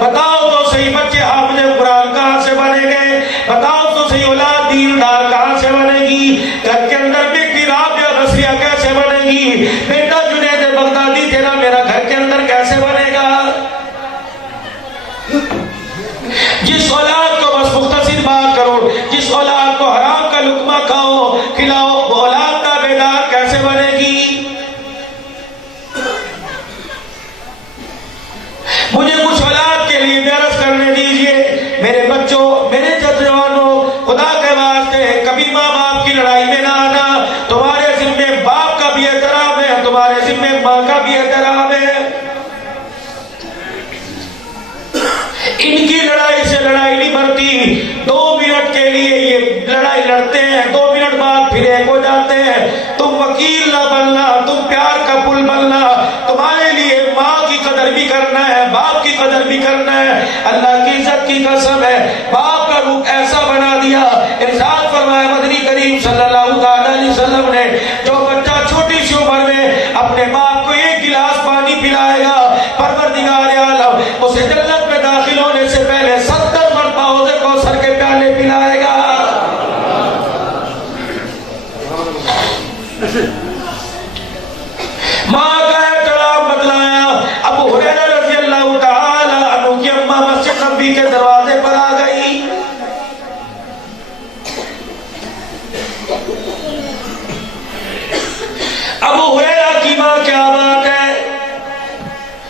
بتاؤ تو صحیح بچے حافظ قرآن کہاں سے بنے گے؟ بتاؤ تو صحیح اولاد دیندار کہاں سے بنے گی؟ گھر کے اندر بیٹی رابعہ غسریہ کیسے بنے گی؟ بیٹا جنید بغدادی تیرا میرا گھر کے اندر کیسے بنے گا؟ جس اولاد کو بس مختصر بات کرو، جس اولاد کو حرام کا لقمہ کھاؤ کھلاؤ، وہ اولاد کا بیدار کیسے بنے گی؟ مجھے کچھ اولاد کے لیے درس کرنے دیجئے میرے بچوں، میرے جوانوں، خدا کے واسطے کبھی ماں باپ کی لڑائی میں نہ آنا۔ تمہارے ذمے باپ کا بھی احترام ہے، تمہارے ذمے ماں کا بھی احترام ہے۔ ان کی لڑائی سے لڑائی نہیں بڑھتی، 2 منٹ کے لیے یہ لڑائی لڑتے ہیں، 2 منٹ بعد پھر ایک ہو جاتے ہیں۔ تم وکیل نہ بننا، تم پیار کا پل بننا۔ تمہارے لیے ماں کی قدر بھی کرنا ہے، باپ کی قدر بھی کرنا ہے۔ اللہ کی عزت کی قسم ہے، باپ کا روح ایسا بنا دیا، ارشاد فرمایا مدنی کریم صلی اللہ علیہ وسلم نے، جو بچہ چھوٹی سی عمر میں اپنے باپ کو 1 گلاس پانی پلائے گا، پروردگار عالم اسے جنت میں داخل ہونے سے پہلے 70 مرتبہ حوض کوثر کے پیالے پلائے گا۔ ماں کا احترام بتلایا۔ ابو ہریرہ رضی اللہ تعالی عنہ کی اماں مسجد نبوی کے دروازے پر آ گئی۔ ابو ہریرہ کی ماں کیا بات ہے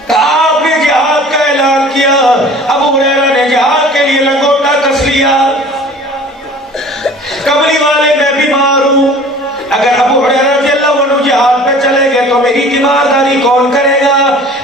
کہ آپ نے جہاد کا اعلان کیا۔ ابو ہریرہ نے جہاد کے لیے لنگوٹا کس لیا۔ کملی والے میں بیمار ہوں، اگر ابو ہریرہ رضی اللہ عنہ جہاد پہ چلے گئے تو میری تیمارداری کون کرے گا،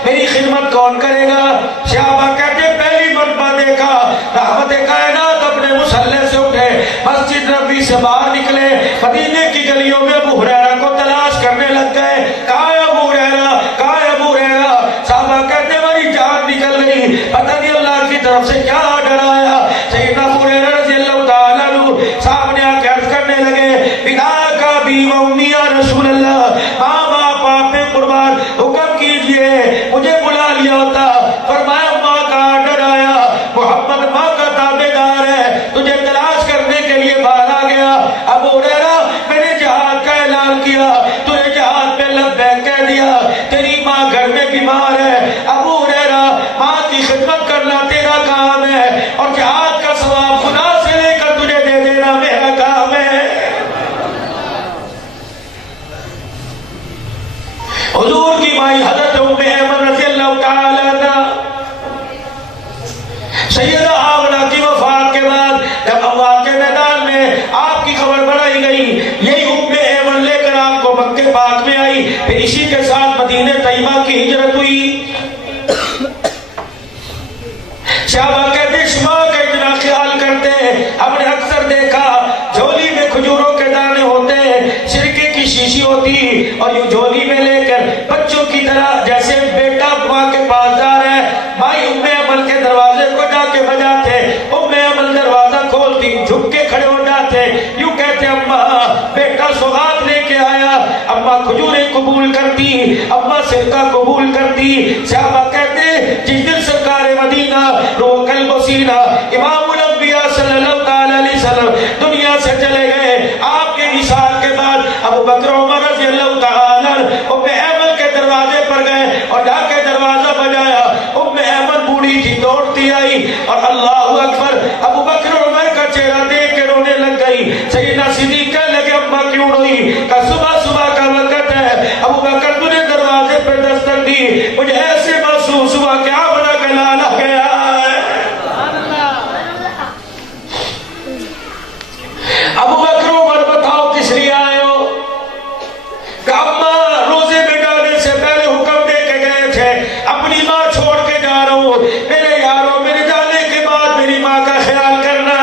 میری خدمت کون کرے گا؟ صحابہ کہتے پہلی مرتبہ دیکھا رحمت کائنات اپنے مصلی سے اٹھے، مسجد نبوی سے باہر نکلے، مدینے کی گلیوں میں ابو ہریرہ کو تلاش کرنے لگ گئے۔ کہاں ہے ابو ہریرہ؟ کہاں ہے ابو ہریرہ؟ صحابہ کہتے ہماری جان نکل گئی، پتہ نہیں اللہ کی طرف سے کیا آرڈر آیا۔ سیدنا ابو ہریرہ رضی اللہ تعالیٰ عنہ سامنے آ کے عرض کرنے لگے، فداک ابی و امی یا رسول اللہ، ماں باپ آپ پہ قربان، حکم کیجئے مجھے بلا لیا ہوتا۔ فرمایا ماں کا آرڈر آیا، محمد ماں کا تابعدار ہے، تجھے تلاش کرنے کے لیے باہر آ گیا۔ ابو ہریرہ میں نے جہاد کا اعلان کیا، تو نے جہاد پہ لبیک کہہ دیا، تیری ماں گھر میں بیمار ہے۔ ابو ہریرہ ماں کی خدمت کرنا تیرا کام ہے، اور جہاد کا ثواب خدا سے لے کر تجھے دے دینا میرا کام ہے۔ حضور کی مائی حضرت ام ایمن رضی اللہ تعالی عنہ، سیدہ آمنہ کی وفات کے بعد جب اموات کے میدان میں آپ کی خبر بڑھائی گئی، یہی ام ایمن لے کر آپ کو مکہ پاک میں آئی، پھر اسی کے ساتھ مدینہ طیبہ کی ہجرت ہوئی۔ صحابہ کہتے شما کا اتنا خیال کرتے، ہم نے اکثر دیکھا جھولی میں کھجوروں کے دانے ہوتے، سرکے کی شیشی ہوتی، اور یہ جھولی میں لے کر بچوں کی طرح جیسے بیٹا ماں کے پاس جا رہا ہے، مائی ام ایمن کے دروازے کو جا کے بجاتے، ام ایمن دروازہ کھولتی، جھک کے کھڑے ہو جاتے، یوں کہتے اماں بیٹا سوغات لے کے آیا۔ اماں کھجوریں قبول کرتی، اماں سرکہ قبول کرتی۔ صحابہ کہتے جس دن سرکار مدینہ روح قلب و سینہ امام الانبیاء صلی اللہ علیہ وسلم دنیا سے چلے گئے، آپ کے وصال کے بعد ابو بکر عمر رضی اللہ تعالی ام ایمن کے دروازے پر گئے اور جا کے دروازہ بجایا۔ ام ایمن بوڑھی تھی، دوڑتی آئی اور اللہ اکبر، ابو بکر عمر کا چہرہ دیکھ کے رونے لگ گئی۔ سیدنا صدیق کہنے لگے اماں کیوں روئی؟ کہ صبح صبح کا وقت ہے، ابو بکر تو نے دروازے پر دستک دی، مجھے ایسے محسوس ہوا کہ آمنہ کا لالا گیا ہے۔ ابو بکر عمر بتاؤ کس لیے آئے ہو؟ کہ اماں روزے میں ڈالنے سے پہلے حکم دے کے گئے تھے، اپنی ماں چھوڑ کے جا رہا ہوں، میرے یاروں میرے جانے کے بعد میری ماں کا خیال کرنا۔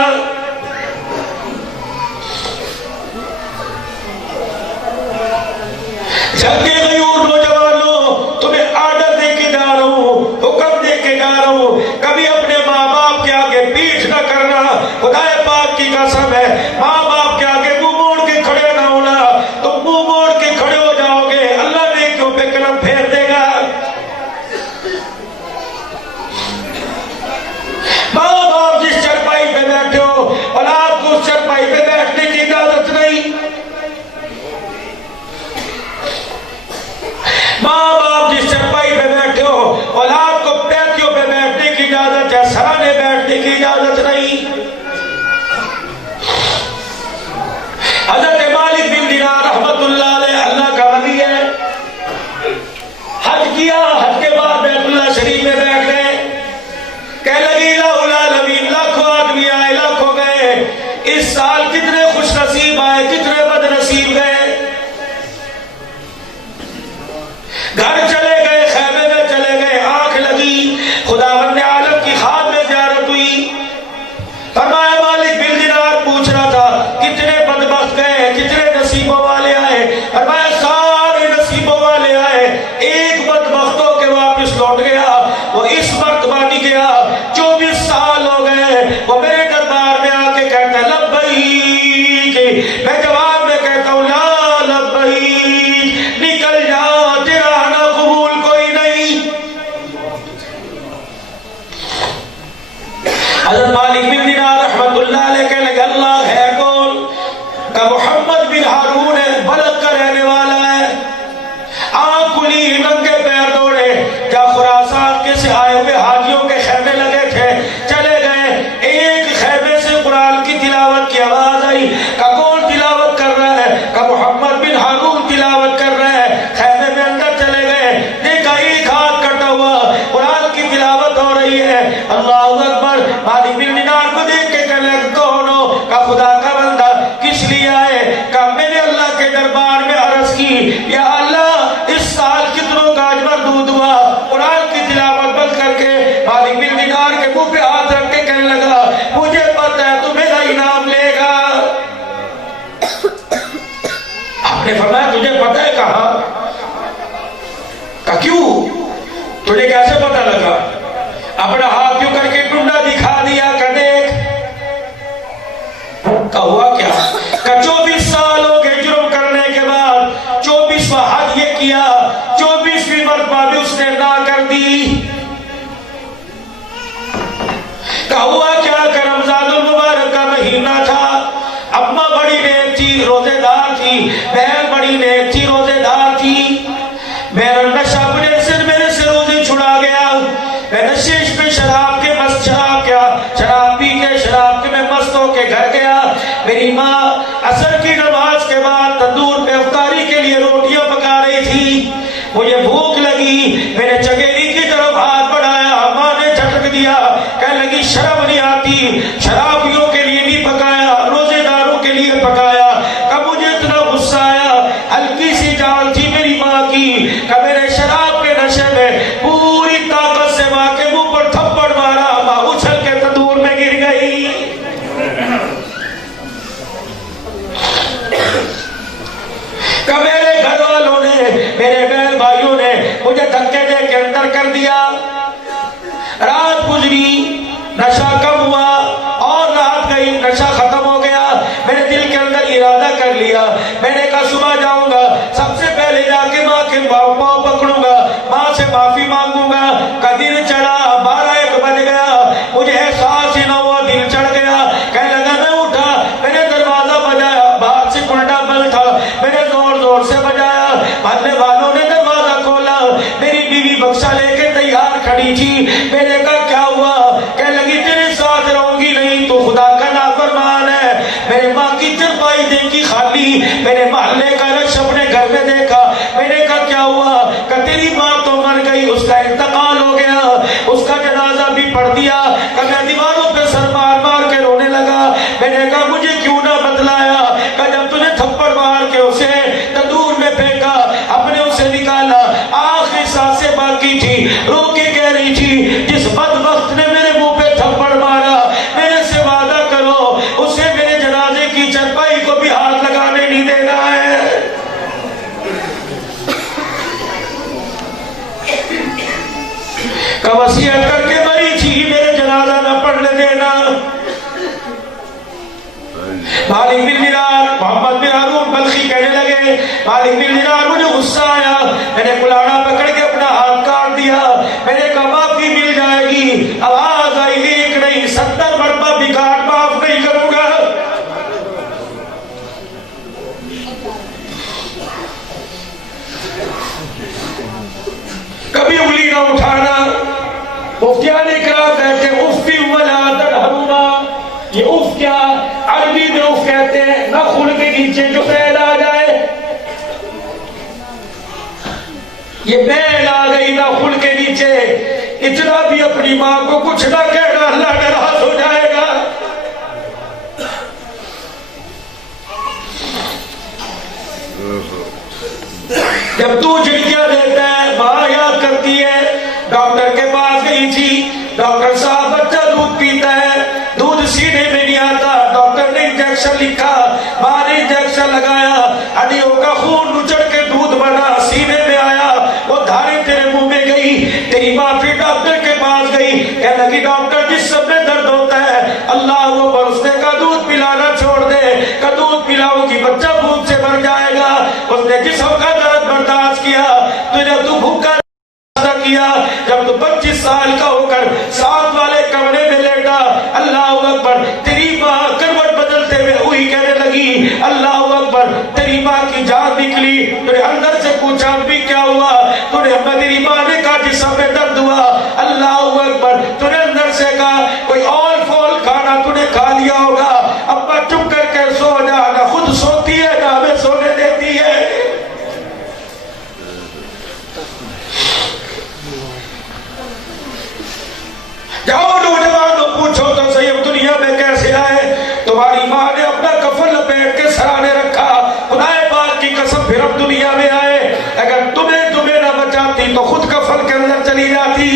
جلدی غیور نوجوانوں، تمہیں آرڈر دے کے جا رہا ہوں، حکم دے کے جا رہا ہوں، کبھی اپنے ماں باپ کے آگے پیٹھ نہ کرنا۔ خدا پاک کی قسم ہے، ماں باپ کے آگے منہ موڑ کے کھڑے نہ ہونا، تم منہ موڑ کے کھڑے ہو جاؤ گے، اللہ نیکیوں پہ قلم پھیر دے گا۔ ماں باپ جس چرپائی پہ بیٹھے ہو اولاد کو پیتیوں پہ بیٹھنے کی اجازت ہے، سرانے بیٹھنے کی اجازت نہیں۔ حضرت مالک بن دینار رحمت اللہ علیہ اللہ کا ولی ہے، حج کیا، حج کے بعد بیت اللہ شریف میں بیٹھ گئے، کہنے لگی الہ العالمین لاکھوں آدمی آئے لاکھوں گئے، اس سال کتنے خوش نصیب آئے کتنے بد نصیب گئے، گھر چلے گئے خیمے میں چلے گئے، آنکھ لگی خداوند عالم کی خواب میں زیارت ہوئی، فرمایا مالک بن دینار پوچھ رہا تھا کتنے بدبخت گئے کتنے نصیبوں والے آئے، فرمایا سارے نصیبوں والے آئے، ایک بدبخت ہو کے واپس لوٹ گیا، وہ اس مرتبہ نہیں گیا، 24 سال ہو گئے، وہ میرے دربار میں آ کے کہتا ہے لبیک، میں جواب میں کہتا ہوں لا لبیک، نکل جا تیرا آنا قبول کوئی نہیں۔ حضرت مالک بن دینار رحمت اللہ علیہ کہنے لگے اللہ ہے کون؟ کہ محمد بن ہارون ہے، بلد کا رہنے والا ہے، آنکھ کھلی ننگے پیر دوڑے، کیا خراسان کے سے آئے ہوئے حاجیوں کے خیمے لگے تھے، چلے گئے، ایک خیمے سے قرآن کی تلاوت کی آواز آئی، کہ کون تلاوت کر رہا ہے؟ کہ محمد بن ہارون تلاوت کر رہا ہے، خیمے میں اندر چلے گئے، دیکھا ایک ہاتھ کٹا ہوا قرآن کی تلاوت ہو رہی ہے، اللہ اکبر، مالک بن دینار کو دیکھ کے کہنے لگے کون ہو؟ کہ خدا کا بندہ، کس لیے آئے؟ کہ میں نے اللہ کے دربار میں عرض کی یا اللہ اس سال کتنوں کا اجر مردود ہوا، قرآن کی تلاوت بند کر کے مالک بن دینار کے منہ پہ ہاتھ رکھ کے کہنے لگا مجھے پتہ ہے تو میرا انعام لے گا۔ آپ نے فرمایا تجھے پتہ ہے؟ کہا کہ کیوں؟ تجھے کیسے پتہ لگا؟ اپنا ہاتھ کیوں کر کے ٹنڈا دکھا دیا کہ دیکھ، کہ ہوا کیا؟ کہ 24 سال ہو گئے جرم کرنے کے بعد 24واں حد یہ کیا، 24ویں مرتبہ بھی اس نے نہ کر دی، کہ ہوا کیا کہ رمضان المبارک کا مہینہ تھا، اماں بڑی نیک تھی روزے دار تھی، بہن بڑی نیک تھی روزے دار تھی، میرا نشہ اپنے سر میرے سے روزے چھڑا گیا، میں نشیش پہ شراب کے مست شراب پی کے شراب کے میں مست ہو کے گھر گیا، میری ماں عصر کی نماز کے بعد تندور پہ افطاری کے لیے روٹیاں پکا رہی تھی، مجھے بھوک لگی، میں نے چگیری کی طرف ہاتھ بڑھایا، ماں نے جھٹک دیا، کہنے لگی شرم نہیں آتی، شرابیوں کے لیے نہیں پکایا روزے داروں کے لیے پکایا، کہ مجھے اتنا غصہ آیا، ہلکی سی جان تھی میری ماں کی، کہ میرے شراب کے نشے میں پوری طاقت سے ماں کے منہ پر تھپڑ مارا، ماں اچھل کے تندور میں گر گئی۔ کہ میرے گھر والوں نے میرے بہن بھائیوں نے مجھے دھکے دے کے اندر کر دیا، رات گزری نشہ کم ہوا اور رات گئی نشہ ختم ہو گیا، میں نے دل کے اندر ارادہ کر لیا، میں نے کہا صبح جاؤں گا سب سے پہلے جا کے ماں کے پاؤں پکڑوں گا، ماں سے معافی مانگوں گا، کا دن چڑھا 12-1 بج گیا، مجھے احساس ہی نہ ہوا دل چڑھ گیا، کہنے لگا میں اٹھا، میں نے دروازہ بجایا، باہر سے کنڈا بند تھا، میں نے زور زور سے بجایا، محلے والوں نے دروازہ کھولا، میری بیوی بکسا لے کے تیار کھڑی تھی، میں نے کہا کیا ہوا؟ کہنے لگی تیرے ساتھ رہوں گی نہیں، تو خدا کا نافرمان ہے، میرے ماں کی چرپائی دیکھی خالی، میرے محلے کا رش اپنے گھر میں دیکھا، میں نے کہا کیا ہوا؟ کہ تیری ماں تو مر گئی، اس کا انتقال ہو گیا، اس کا جنازہ بھی پڑھ دیا، کہ میں دیواروں پہ سر مار مار کے رونے لگا، میں نے کہا مجھے کیوں نہ بتلایا؟ کہ جب تجھے تھپڑ مار کے اسے تندور میں پھینکا، اپنے اسے نکالا، آخری سانسیں باقی تھی، رو کے کہہ رہی تھی جس بدبخت نے میرے منہ پہ تھپڑ مارا، میرے سے وعدہ کرو اسے میرے جنازے کی چرپائی کو بھی ہاتھ لگانے نہیں دینا ہے۔ کہ وصیت کر کے مری تھی میرے جنازہ نہ پڑھنے دینا۔ مالک بن دینار محمد بن ہارون بلخی کہنے لگے، مالک بن دینار مجھے غصہ آیا، میں نے کلاڑا پکڑ کے اپنا ہاتھ کاٹ دیا، میں نے کہا معافی مل جائے گی، آواز آئی ایک نہیں 70 مرتبہ بھی کاٹ، معاف نہیں کروں گا۔ اف کیا؟ عربی میں اف کہتے ہیں نخل کے نیچے جو بیل آ جائے. یہ بیل آ گئی نخل کے نیچے، اتنا بھی اپنی ماں کو کچھ نہ کہنا، اللہ ناراض ہو جائے گا. جب تو جھڑکیاں دیتا ہے ماں یاد کرتی ہے ڈاکٹر کے پاس گئی تھی، ڈاکٹر صاحب بچہ دودھ پیتا ہے، دودھ سینے میں نہیں آتا، ڈاکٹر نے انجیکشن لکھا، ماں نے انجیکشن لگایا، ہڈیوں کا خون نچڑ کے دودھ بنا، سینے میں آیا، وہ دھاریں تیرے منہ میں گئی، تیری ماں پھر ڈاکٹر کے پاس گئی، کہنے لگی ڈاکٹر جس سب میں درد ہوتا ہے اللہ اکبر، اس نے کہا دودھ پلانا چھوڑ دے، کہ دودھ پلاؤ گی بچہ بھوک سے مر جائے گا. اس نے جسم کا درد برداشت کیا، جب تو بھوکا کیا، جب تو 25 سال کا ہو کر 7 والے کمرے میں لیٹا، اللہ اکبر، تیری ماں کروٹ بدلتے ہوئے وہی کہنے لگی اللہ اکبر، تیری ماں کی جان نکلی. تو نے اندر سے پوچھا بھی کیا ہوا؟ تو نے تیری ماں نے کہا جسم میں درد ہوا. اللہ اکبر، تو نے اندر سے کہا کوئی آل فول کھانا تو نے کھا لیا ہوگا. ابا چپ کر کے سو جا، نہ خود سوتی ہے نہ ہمیں سونے دیتی ہے. جاؤ نوجوانوں پوچھو تو صحیح اب دنیا میں کیسے آئے؟ تمہاری ماں نے اپنا کفن لپیٹ کے سرانے رکھا، خدا پاک کی قسم پھر اب دنیا میں آئے. اگر تمہیں نہ بچاتی تو خود کفن کے اندر چلی جاتی.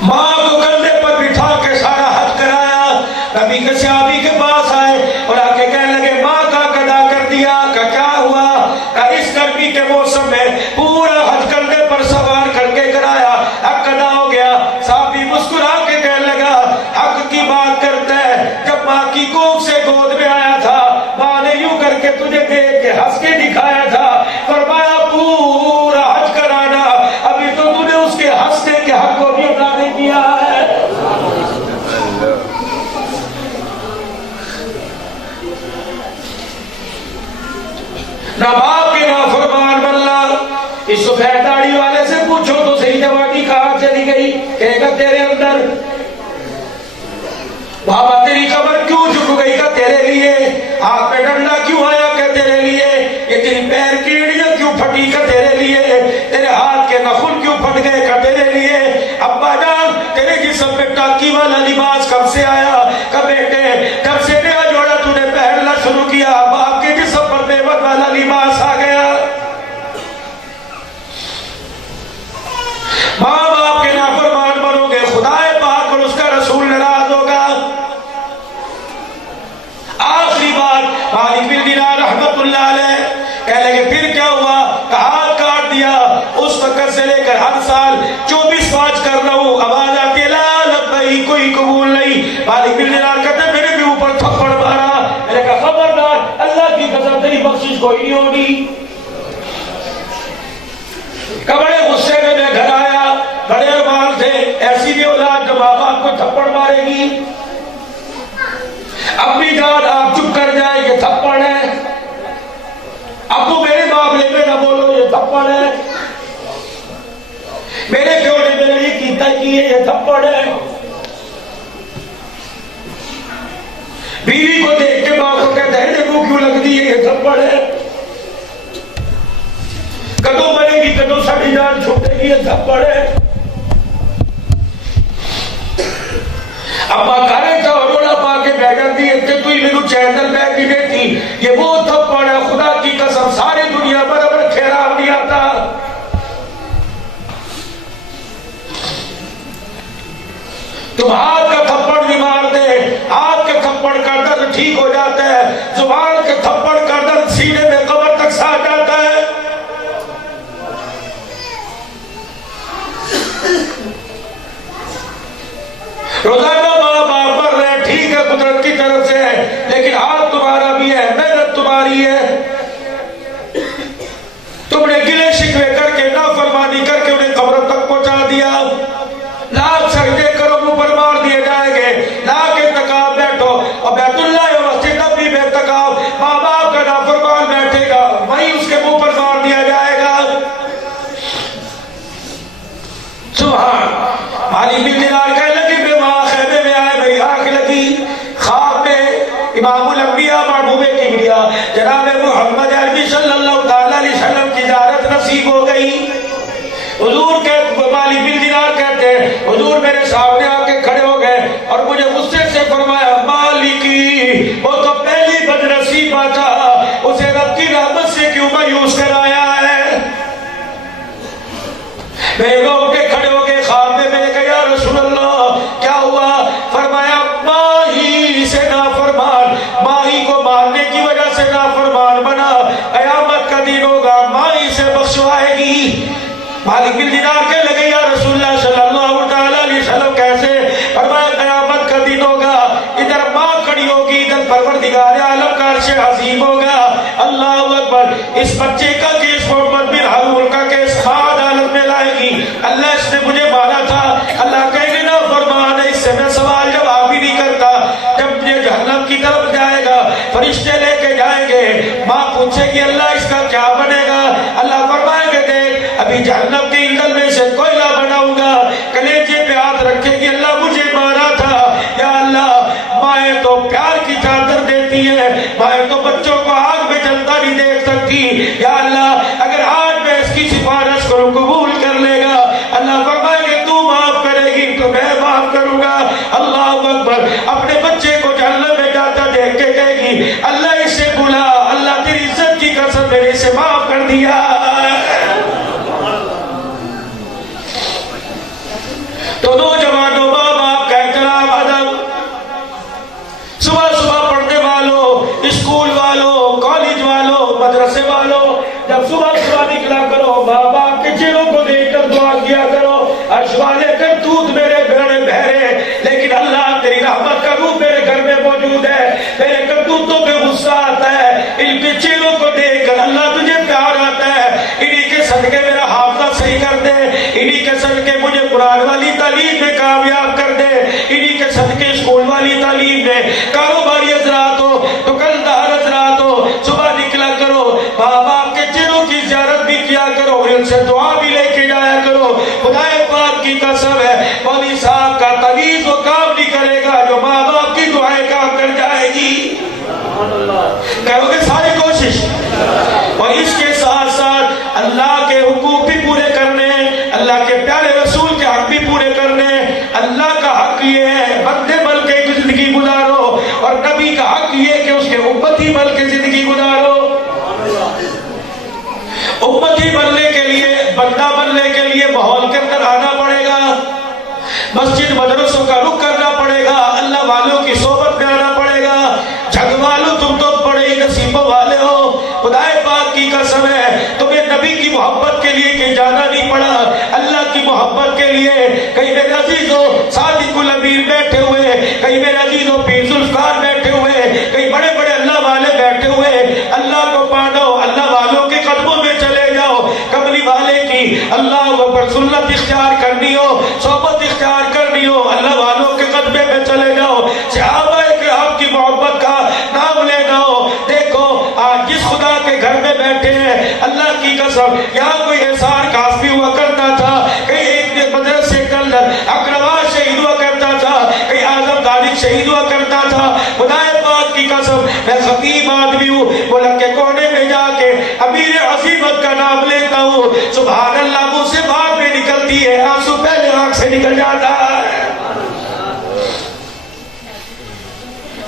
ماں کو کندھے پر بٹھا کے سارا حج کرایا. نبی کے صحابی کے پاس آئے اور آ کے کہنے لگے ماں کا ادا کر دیا. کہ کیا ہوا؟ کہ اس گرمی کے موسم میں پورا حج کندھے پر سوار کر کے کرایا، حق ادا ہو گیا. صحابی مسکرا کے کہنے لگا حق کی بات کرتا ہے، جب ماں کی کوکھ سے گود میں آیا تھا ماں نے یوں کر کے تجھے دیکھ کے ہنس کے دکھایا تھا، فرمایا پورا حج کرانا، ابھی تو تجھے اس کے ہنسنے کے حق کو بھی ادا نہیں کیا ہے. نہ باپ کے نافرمان بننا. اس سفید داڑھی والے سے پوچھو تو صحیح جوانی کہاں چلی گئی؟ کہے گا تیرے اندر. بابا تیری کمر کیوں جھک گئی؟ کہ تیرے لیے. ہاتھ پہ ڈنڈا کیوں آیا؟ کہ تیرے لیے. یہ تیری پیر کی ایڑیاں کیوں پھٹی؟ کہ تیرے لیے. تیرے ہاتھ کے نخن کیوں پھٹ گئے؟ کہ تیرے لیے. ابا جان تیرے جسم پہ ٹاکی والا لباس کب سے آیا؟ کہ بیٹے جب سے نیا جوڑا تو نے پہننا شروع کیا باپ کے جسم پر بیوت والا لباس آ گیا. ماں باپ کے نافرمان بنو گے، خدا پاک اور اس کا رسول ناراض ہوگا. آخری بات مالک بن دینار رحمت اللہ علیہ کہنے لگے پھر کیا ہوا؟ کہ ہاتھ کاٹ دیا. اس وقت سے لے کر ہر سال 24 پانچ کر رہا ہوں، آواز آتی ہے لا لبیک، کوئی قبول نہیں. مالک بن دینار کہتے میرے بھی اوپر تھپڑ مارا. میں نے کہا خبردار، اللہ کی قسم تیری بخشش کوئی نہیں ہوگی. بڑے غصے میں میں گھر آیا، بڑے ارمان تھے ایسی بھی اولاد جو ماں باپ کو تھپڑ مارے گی. اپنی جان آپ چپ کر جائے یہ تھپڑ ہے. ابو میرے معاملے میں نہ بولو یہ تھپڑ ہے. میرے پیو نے میرے لیے کیتا کی ہے یہ تھپڑ ہے. بیوی کو دیکھ کے ماں کو کہتا ہے دیکھو کیوں لگ دی ہے یہ تھپڑ ہے. کدو مرے گی کدو ساڑی جان چھوٹے گی یہ تھپڑ ہے. ابا کارے تو روڑا پا کے بیٹھا دی اتنے تو ہی میرے چینل بیٹھ کی دیتی. یہ وہ تھپڑ ہے خدا کی قسم ساری دنیا برابر خیراب نہیں آتا. تم ہاتھ کا تھپڑ نہیں مارتے، ہاتھ کے تھپڑ کا درد ٹھیک ہو جاتا ہے، زبان کے تھپڑ کا درد سینے میں قبر تک سا جاتا ہے. روزانہ ماں باپ مر رہے ٹھیک ہے قدرت کی طرف سے ہے، لیکن ہاتھ تمہارا بھی ہے، محنت تمہاری ہے. تم نے گلے شکوے کر کے نافرمانی کر کے انہیں قبر تک پہنچا دیا. لاکھ سجدے کرو منہ پر مار دیے جائیں گے، لاکھ اعتکاف بیٹھو اور بیت اللہ و مسجد نبوی میں اعتکاف نصیب ہو گئی. حضور کے مالک بن دینار کہتے ہیں حضور میرے سامنے آ کے کھڑے ہو گئے اور مجھے غصے سے فرمایا مالکی وہ تو پہلی بد نصیبہ تھا, اسے رب کی رحمت سے کیوں مایوس کرایا ہے. میں لوگ کے کھڑے ہو گئے خواب میں نے کہا یا رسول اللہ کیا ہوا؟ فرمایا ماہی سے نافرمان, ماہی کو مارنے کی وجہ سے نافرمان بنا, قیامت کا دن ہوگا ماہی سے بخشوائے گی. مالک بن دینار کہنے لگے یا رسول اللہ صلی اللہ تعالی علیہ وسلم کیسے؟ فرمایا قیامت کا دن ہوگا, ادھر ماں کھڑی ہوگی, ادھر پروردگار عالم کا عرش عظیم ہوگا. اللہ اکبر. اس بچے کا کیس محمد بن ہارون کا کیس خان عدالت میں لائے گی. اللہ اس نے مجھے مارا تھا, اللہ کہے گا نا فرمان ہے, اس سے میں سوال جواب ہی نہیں کرتا. جب یہ جہنم کی طرف جائے گا فرشتے لے کے جائیں گے, ماں پوچھے گی اللہ اس کا کیا بنے گا؟ اللہ فرمائیں گے دیکھ ابھی جہنم کے ایندھن میں سے کوئلہ بناؤں گا. کلیجے پہ ہاتھ رکھے گی اللہ مجھے مارا تھا. یا اللہ مائیں تو پیار کی چادر دیتی ہے, مائیں تو بچوں کو آگ میں جلتا نہیں دیکھ سکتی. یا اللہ اگر آج میں اس کی سفارش کروں قبول کر لے گا, اللہ فرمائے گے تو معاف کرے گی تو میں معاف کروں گا. اللہ اکبر. اپنے بچے کو جہنم میں جاتا دیکھ کے کہے گی اللہ اسے بلا, اللہ تیری عزت کی قسم میں نے اسے معاف کر دیا. تو نوجوانوں ماں باپ کا احترام ادب, صبح صبح پڑھنے والوں, اسکول والوں, کالج والوں, مدرسے والوں, جب صبح صبح نکلا کرو ماں باپ کے چہروں کو دیکھ کر دعا کیا کرو. عرش والے کرتوت میرے بڑے بہرے, لیکن اللہ تیری رحمت کا روح میرے گھر میں موجود ہے. میرے کرتوتوں پہ غصہ آتا ہے, ان کے چہروں کو دیکھ کر اللہ تجھے پیار آتا ہے. انہی کے صدقے میرا حافظہ صحیح کر دے, انہی کے صدقے مجھے قرآن والی تعلیم میں کامیاب کر دے, انہی کے صدقے اسکول والی تعلیم میں. کاروباری حضرات ہو, دکاندار حضرات ہو, صبح نکلا کرو, ماں باپ کے چہروں کی زیارت بھی کیا کرو, ان سے دعا بھی لے کے جایا کرو. خدا پاک کی قسم ہے مولوی صاحب کا تعویذ وہ کام نہیں کرے گا جو ماں باپ کی دعائیں کام کر جائے گی. کرو گے ساری کوشش, اور اس کے ساتھ ساتھ اللہ کے حقوق بھی پورے کرنے, اللہ کے پیارے رسول کے حق بھی پورے کرنے. اللہ کا حق یہ ہے بندے بن کے زندگی گزارو, اور نبی کا حق یہ کہ اس کے امتی بن کے زندگی گزارو. امتی بننے کے لیے, بندہ بننے کے لیے ماحول کے اندر آنا پڑے گا, مسجد مدرسوں کا رخ کرنا پڑے گا, اللہ والوں کی صحبت میں آنا پڑے گا. جگ والوں تم تو بڑے ہی نصیبوں والے ہو. خدا پاک کی قسم ہے تمہیں نبی کی محبت کے لیے کہ جانا نہیں پڑا, اللہ کی محبت کے لیے. کئی میرے عزیزوں صادق الامیر بیٹھے ہوئے, کئی میرے عزیزوں پیر ذوالفقار بیٹھے ہوئے, کئی بڑے بڑے اللہ والے بیٹھے ہوئے. اللہ کو پانو, اللہ والوں کے قدموں میں چلے جاؤ. کملی والے کی اللہ پر سنت اختیار کرنی ہو, صحبت اختیار کرنی ہو, اللہ والوں کے قدمے میں چلے جاؤ. صحابہ کرام کی محبت کا نام لینا ہو. دیکھو آج جس خدا کے گھر میں بیٹھے ہیں, اللہ کی قسم یہاں کوئی احسان کافی ہوا کرتا تھا, کہیں ایک مدرسے کے اندر اقربا شہید ہوا کرتا تھا, کہیں اعظم طارق شہید ہوا کرتا تھا. خدا پاک کی قسم میں خطیب آدمی ہوں, ملک کے کونے میں جا کے امیر عظیمت کا نام لیتا ہوں, سبحان اللہ منہ سے بات میں نکلتی ہے, آنسو پہلے آنکھ سے نکل جاتا ہے.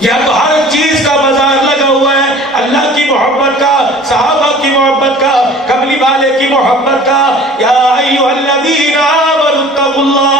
یا تو ہر چیز کا بازار لگا ہوا ہے, اللہ کی محبت کا, صحابہ کی محبت کا, کملی والے کی محبت کا. یا ایھا الذین آمنوا اتقوا اللہ